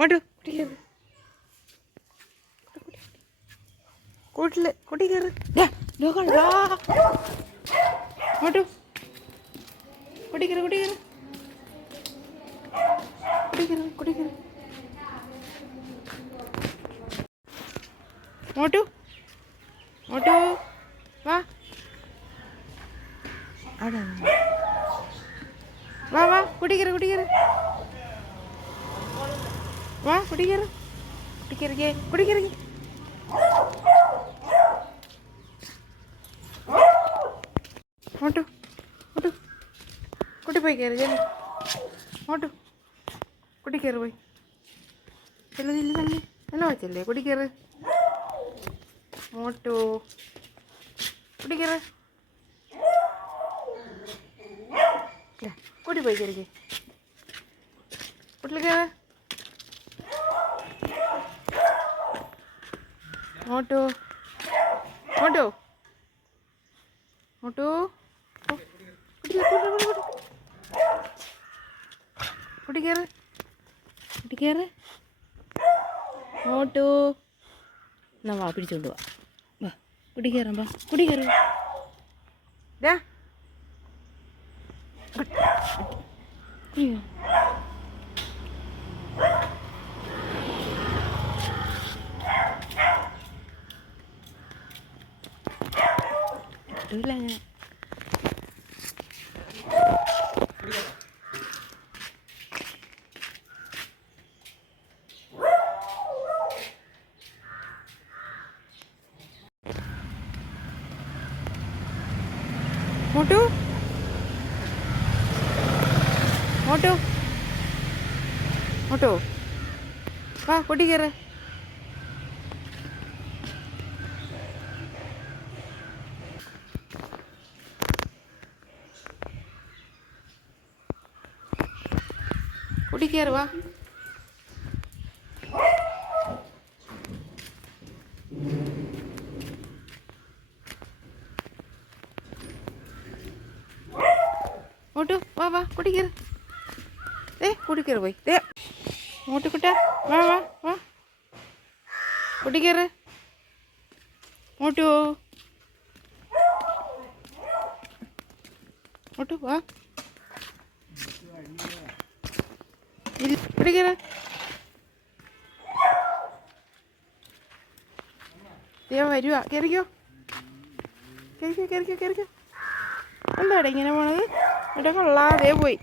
മോട്ടു കൂട്ടിൽ കുട്ടി കയറ്. മോട്ടു കുട്ടി കയറ് കുട്ടി കയറ്. കുട്ടി കയറ് കുട്ടി കയറ്. മോട്ടു മോട്ടു വാ. അവിടെ വാ. വാ കയറ്. വാ കുട്ടി കയറിക്കേ കുട്ടി മോട്ടു മോട്ടു കുട്ടി പോയി കയറി ചെല്ലു മോട്ടു കുട്ടി കയറി പോയി. ചെല്ലു ചെല്ലു തന്നെ നല്ല വച്ചല്ലേ? കുട്ടി കയറ്. മോട്ടു കുട്ടി കയറ്. കുട്ടി പോയി കയറിക്കേ കുട്ടിൽ കയറ്. മോട്ടു മോട്ടു മോട്ടു ഓ, കുട്ടി കയറ്, കുട്ടി, കുട്ടി, കുട്ടി. കുട്ടി കയറ് കുട്ടി കയറ് മോട്ടു എന്നാ വാ പിടിച്ചോണ്ട് വാ. വാ കുട്ടി കയറാം വാ കുട്ടി കയറി ദാ. അങ്ങനെ മോട്ടു. മോട്ടു. മോട്ടു. വാ പൊട്ടി കയറ്. കയറ് വാ. മോട്ടു വാ വാ കുട്ടി കയറ് ഏ കുട്ടി കയറി പോയി. ദേ. മോട്ടു കുട്ട വാ വാ വാ. കുട്ടി കയറ് മോട്ടു. മോട്ടു വാ. കുട്ടി കയറ് ദേ വരുവാ കയറിക്കോ കയറിക്കോ കയറിക്കോ എന്താടാ ഇങ്ങനെ പോണത്? ഇവിടെ കൊള്ളാതെ പോയി.